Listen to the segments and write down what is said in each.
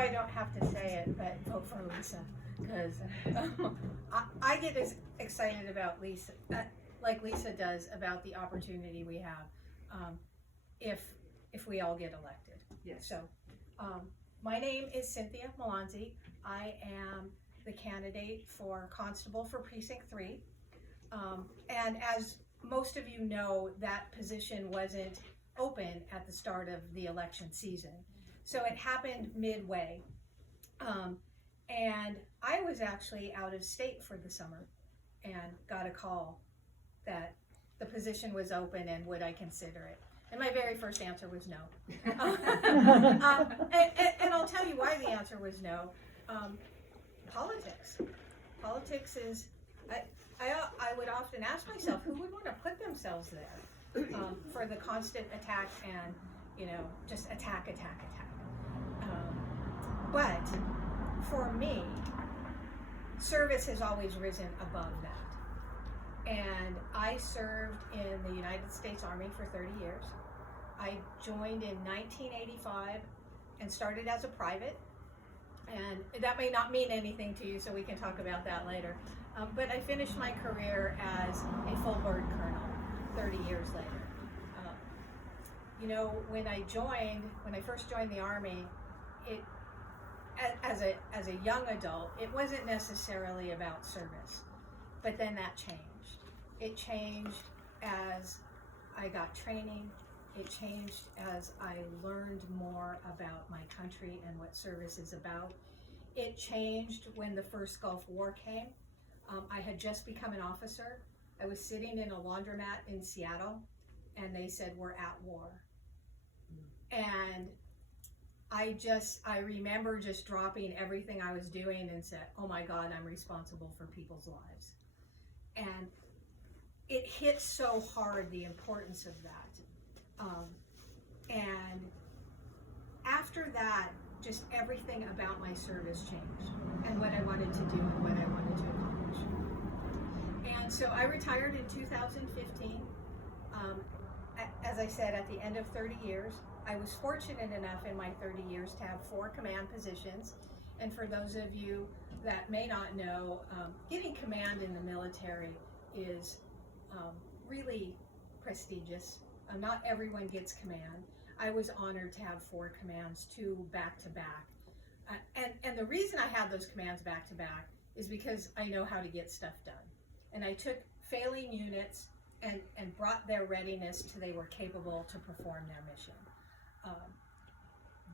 I don't have to say it, but vote for Lisa, because I get as excited about Lisa, like Lisa does, about the opportunity we have if we all get elected. Yes. So, my name is Cynthia Millonzi. I am the candidate for Constable for Precinct 3. And as most of you know, that position wasn't open at the start of the election season. So it happened midway. And I was actually out of state for the summer and got a call that the position was open and would I consider it. And my very first answer was no. And I'll tell you why the answer was no. Politics. Politics is, I would often ask myself, who would want to put themselves there for the constant attack and, just attack. But for me, service has always risen above that. And I served in the United States Army for 30 years. I joined in 1985 and started as a private. And that may not mean anything to you, so we can talk about that later. But I finished my career as a full bird colonel 30 years later. When I first joined the Army, as a young adult, it wasn't necessarily about service. But then that changed. It changed as I got training. It changed as I learned more about my country and what service is about. It changed when the first Gulf War came. I had just become an officer. I was sitting in a laundromat in Seattle, and they said, "We're at war." And I remember just dropping everything I was doing and said, "Oh my God, I'm responsible for people's lives." And it hit so hard, the importance of that. And after that, just everything about my service changed and what I wanted to do and what I wanted to accomplish. And so I retired in 2015. As I said, at the end of 30 years, I was fortunate enough in my 30 years to have 4 command positions. And for those of you that may not know, getting command in the military is really prestigious. Not everyone gets command. I was honored to have 4 commands, 2 back to back. And the reason I had those commands back to back is because I know how to get stuff done. And I took failing units and brought their readiness to they were capable to perform their mission.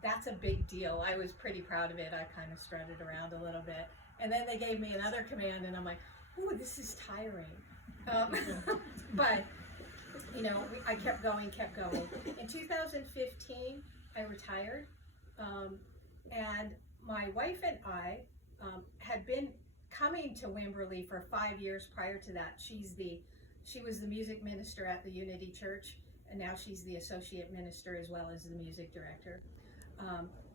That's a big deal. I was pretty proud of it. I kind of strutted around a little bit. And then they gave me another command and I'm like, ooh, this is tiring. But I kept going. In 2015, I retired, and my wife and I had been coming to Wimberley for 5 years prior to that. She was the music minister at the Unity Church, and now she's the associate minister as well as the music director.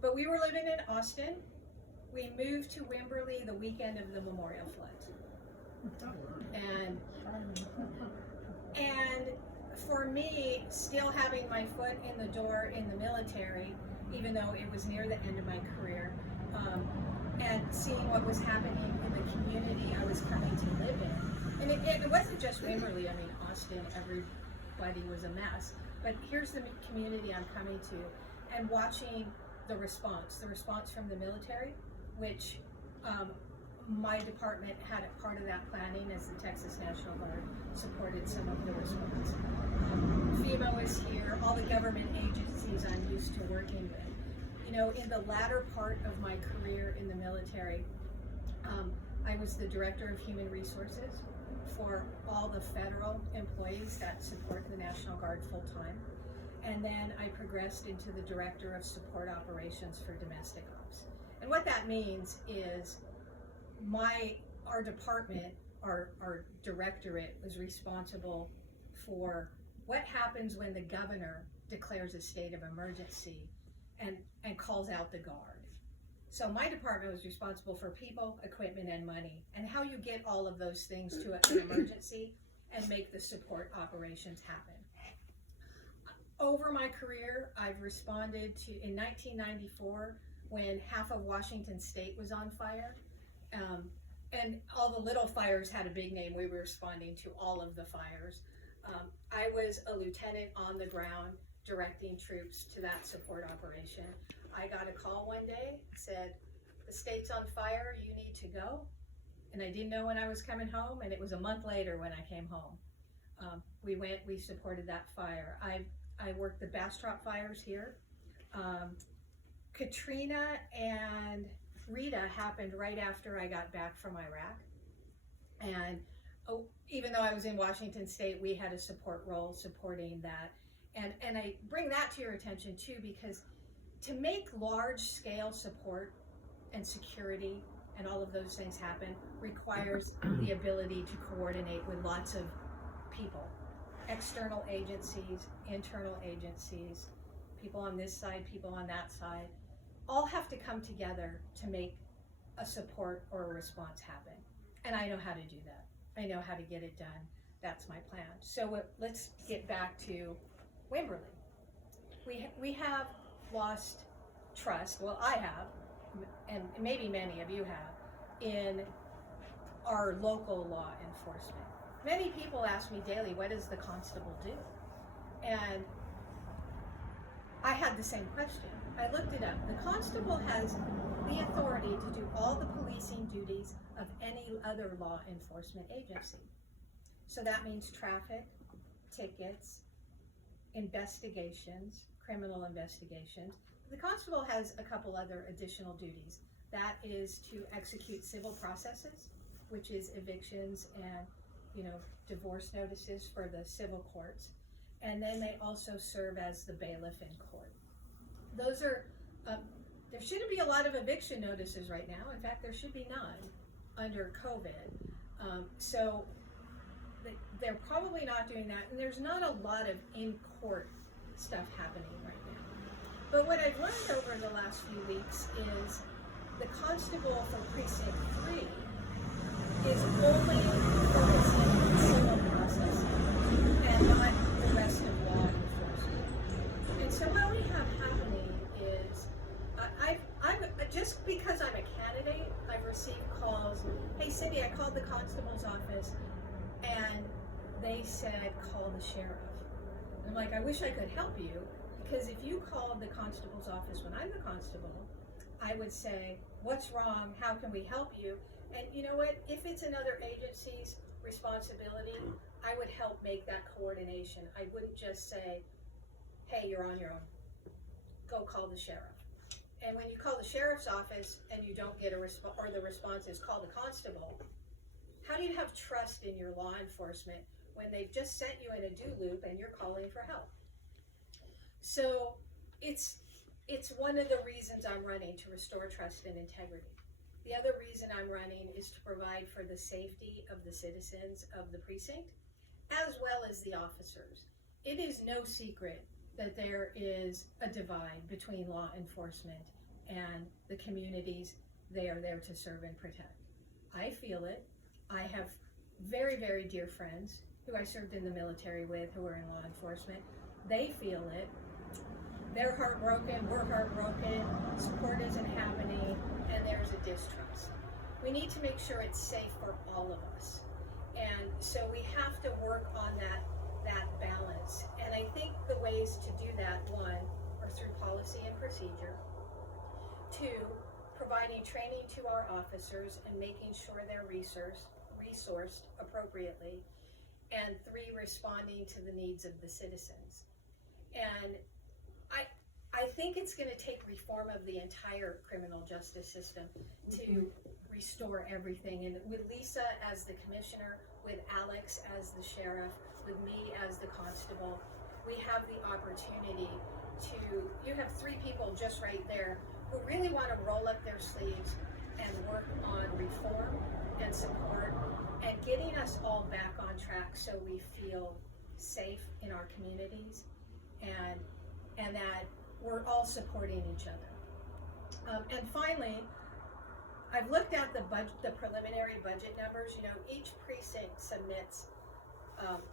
But we were living in Austin. We moved to Wimberley the weekend of the Memorial Flood, and for me, still having my foot in the door in the military, even though it was near the end of my career, and seeing what was happening in the community I was coming to live in. And it wasn't just Wimberley. I mean, Austin, everybody was a mess. But here's the community I'm coming to, and watching the response from the military, which my department had a part of that planning as the Texas National Guard supported some of the response. FEMA was here, all the government agencies I'm used to working with. In the latter part of my career in the military, I was the Director of Human Resources for all the federal employees that support the National Guard full-time. And then I progressed into the Director of Support Operations for Domestic Ops. And what that means is our department, our directorate, was responsible for what happens when the governor declares a state of emergency and calls out the Guard. So my department was responsible for people, equipment, and money, and how you get all of those things to an emergency and make the support operations happen. Over my career, I've responded to, in 1994, when half of Washington State was on fire. And all the little fires had a big name. We were responding to all of the fires. I was a lieutenant on the ground directing troops to that support operation. I got a call one day, said, the state's on fire, you need to go. And I didn't know when I was coming home, and it was a month later when I came home. We went, we supported that fire. I worked the Bastrop fires here. Katrina and Rita happened right after I got back from Iraq. And even though I was in Washington State, we had a support role supporting that. And I bring that to your attention too, because to make large scale support and security and all of those things happen requires the ability to coordinate with lots of people, external agencies, internal agencies, people on this side, people on that side, all have to come together to make a support or a response happen. And I know how to do that. I know how to get it done. That's my plan. So let's get back to Wimberley. We have lost trust, well I have, and maybe many of you have, in our local law enforcement. Many people ask me daily, what does the constable do? And I had the same question. I looked it up. The constable has the authority to do all the policing duties of any other law enforcement agency. So that means traffic, tickets, investigations, criminal investigations. The constable has a couple other additional duties. That is to execute civil processes, which is evictions and, divorce notices for the civil courts. And then they also serve as the bailiff in court. Those are, there shouldn't be a lot of eviction notices right now. In fact, there should be none under COVID. So they're probably not doing that. And there's not a lot of in-court stuff happening right now. But what I've learned over the last few weeks is the constable for Precinct 3 is only focusing on civil processing and not the rest of law enforcement. And so what we have happening is, I'm just because I'm a candidate, I've received calls, hey Cynthia, I called the constable's office and they said call the sheriff. I'm like, I wish I could help you, because if you called the constable's office when I'm the constable, I would say, what's wrong? How can we help you? And you know what? If it's another agency's responsibility, I would help make that coordination. I wouldn't just say, hey, you're on your own. Go call the sheriff. And when you call the sheriff's office and you don't get a response, or the response is call the constable, how do you have trust in your law enforcement when they've just sent you in a do loop and you're calling for help? So it's one of the reasons I'm running, to restore trust and integrity. The other reason I'm running is to provide for the safety of the citizens of the precinct, as well as the officers. It is no secret that there is a divide between law enforcement and the communities they are there to serve and protect. I feel it. I have very, very dear friends who I served in the military with who are in law enforcement. They feel it. They're heartbroken, we're heartbroken, support isn't happening, and there's a distrust. We need to make sure it's safe for all of us. And so we have to work on that balance. And I think the ways to do that, one, are through policy and procedure. Two, providing training to our officers and making sure they're resourced appropriately. And three, responding to the needs of the citizens. And I think it's going to take reform of the entire criminal justice system to restore everything. And with Lisa as the commissioner, with Alex as the sheriff, with me as the constable, we have the opportunity to, you have three people just right there who really want to roll up their sleeves and work on reform and support and getting us all back on track so we feel safe in our communities and that we're all supporting each other. And finally, I've looked at the preliminary budget numbers. Each precinct submits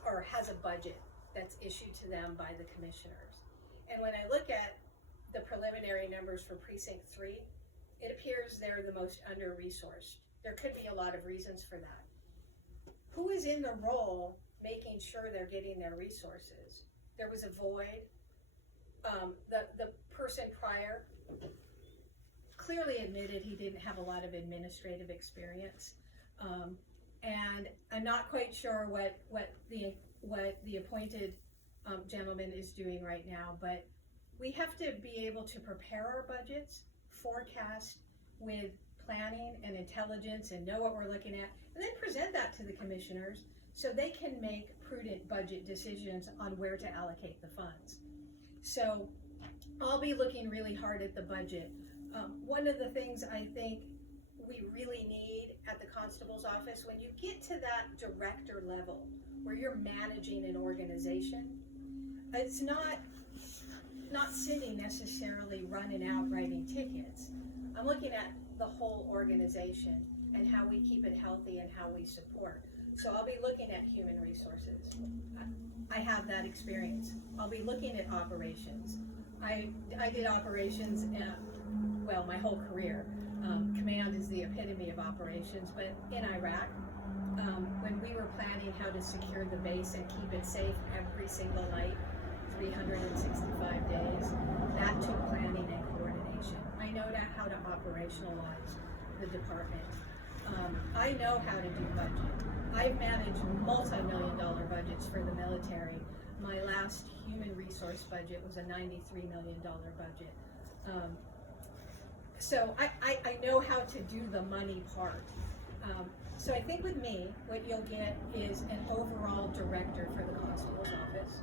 or has a budget that's issued to them by the commissioners. And when I look at the preliminary numbers for Precinct 3, it appears they're the most under-resourced. There could be a lot of reasons for that. Who is in the role making sure they're getting their resources? There was a void. The person prior clearly admitted he didn't have a lot of administrative experience. And I'm not quite sure what the appointed gentleman is doing right now, but we have to be able to prepare our budgets, forecast with planning and intelligence, and know what we're looking at, and then present that to the commissioners so they can make prudent budget decisions on where to allocate the funds. So I'll be looking really hard at the budget. One of the things I think we really need at the constable's office, when you get to that director level where you're managing an organization, it's not sitting necessarily running out writing tickets. I'm looking at the whole organization and how we keep it healthy and how we support. So I'll be looking at human resources. I have that experience. I'll be looking at operations. I did operations, well, my whole career. Command is the epitome of operations, but in Iraq, when we were planning how to secure the base and keep it safe every single night, 365 days, that took planning and coordination. I know now how to operationalize the department. I know how to do budget. I've managed multi-million-dollar budgets for the military. My last human resource budget was a $93 million budget. So I know how to do the money part. So I think with me, what you'll get is an overall director for the constable's office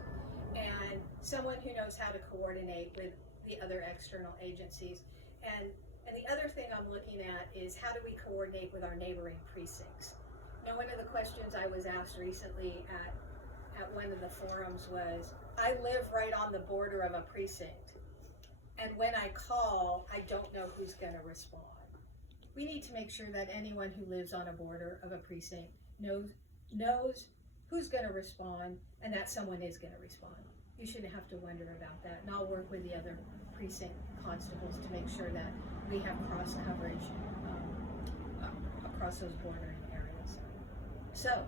and someone who knows how to coordinate with the other external agencies. And the other thing I'm looking at is how do we coordinate with our neighboring precincts? Now, one of the questions I was asked recently at one of the forums was, I live right on the border of a precinct, and when I call, I don't know who's going to respond. We need to make sure that anyone who lives on a border of a precinct knows who's going to respond and that someone is going to respond. You shouldn't have to wonder about that, and I'll work with the other precinct constables to make sure that we have cross coverage across those bordering areas. So,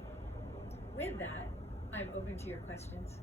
with that, I'm open to your questions.